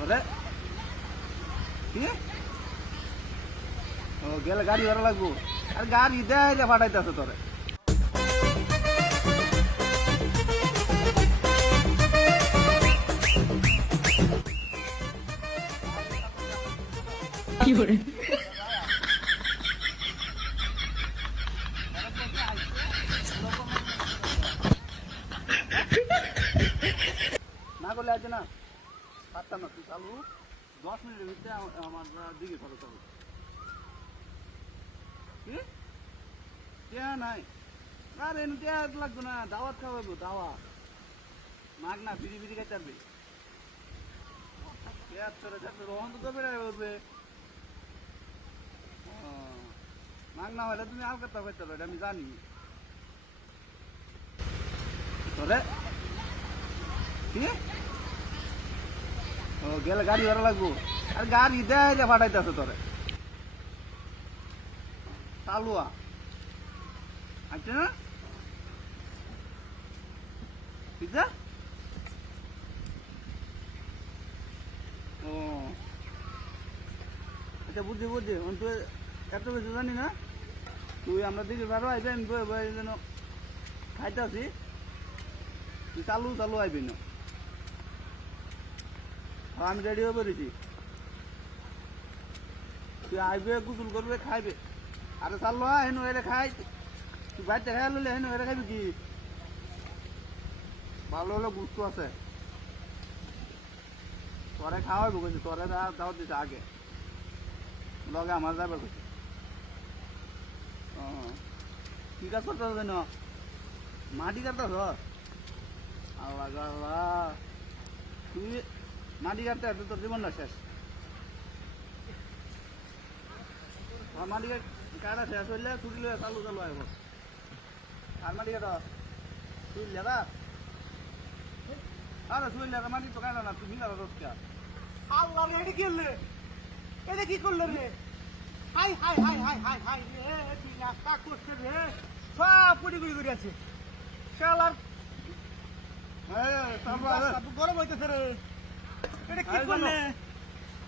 তোরে কি ও গেলে গাড়ি ভাড়া লাগবো আর গাড়ি দেয় যে ফাটাইতেছে তোরে না করলে আছে না পারতাম না চালু। দশ মিনিটের ভিতরে আম- আমার দিকে চালু কি? টিয়া নাই। আর, এনে টিয়া লাগবে না, দাওয়াত খাওয়াবো, দাওয়াত। মাগ না, বিড়ি বিড়ি খাইতে পারবে। টিয়া চলে রোহন তো বেড়ে বলবে। মাগ না হলে তুমি আলকাতা খাইতে পারবে এটা আমি জানি। তোরে কি? গেলে গাড়ি ভাড়া লাগবো। আর গাড়ি দেয় যে ফাটাইতেছে তোরে। চালুয়া আচ্ছা না পিজা ও। আচ্ছা বুঝছি বুঝছি। তুই এত বেশি জানি না। তুই আমরা দিকে বারো আইবে আমি বয়ে বয়ে যেন খাইতে আছি তুই চালু চালু আইবি না। আমি রেডি হয়ে বেরিয়েছি তুই আইবে, গুসল করবে, খাইবে। আরে চালু হেন এলে খাই। তুই বাড়িতে খাই লইলে হেন এলে খাইবি কি? ভালো হলো গুস্ত আছে। তোরে খাওয়াইবো কইছি, তোরে দা- দাওয়াত দিছে আগে। লগে আমার যাবে কইছি। ও কি কাজ করতে হবে না মাটি কাটতেছ? আল্লাহ গো আল্লাহ। তুই মাটি কাটতে কাটতে তোর জীবনটা শেষ। আর মাটি কাট- শেষ হইলে ছুটি লয়ে চালু চালু আইব আর মাটি কাটা শুইলে না আরে শুইলে না মাটি তো কাটা না তুমি কাটা রোজ কে আল্লাহ রে এটা এটা কি করল রে? হাই হাই হাই হাই হাই হাই রে কি রাস্তা করছে রে? সব পুরি গুড়ি করে আছে। শালার গরম হইতেছে রে। এটা কি করলে?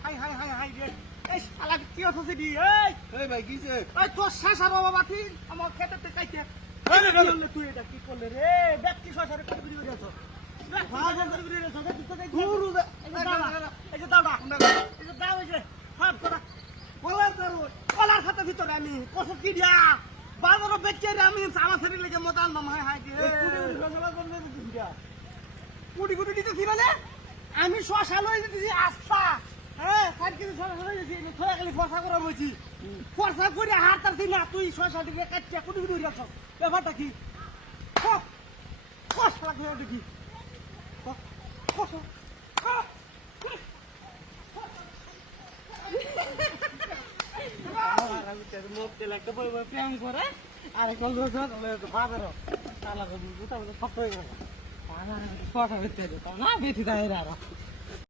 হাই হাই হাই হাই রে। এই শালা কি হচ্ছে দি এই! এই ভাই কিসে এই তোর শেষা বাবা বাতি আমার খেতে তে কাইতে এই রে, কি করলে তুই এটা কি করলে রে? দেখ কি কলার দাও কলার খাতে ভিতরে আমি। কত কি দিয়া? বাজারও বেচে আমি। আমার শরীর লেগে মতাল নাম। হাই হাই রে। কুড়ি কুড়ি দিতেছি মানে? আমি শশা লই দিতেছি আস্তা হ্যাঁ সাত কেজি শশা লই দিতেছি থোড়া খালি ফসা করা বলছি ফসা করে হাত তারছি না তুই শশা দিকে কাটছে কুড়ি কুড়ি রাখছ ব্যাপারটা কি কষ্ট লাগবে ওটা কি কষ্ট প্রেম করে আর এখন বাজারও তালা বুঝতে সব হয়ে গেল না বেশি দেয় আরও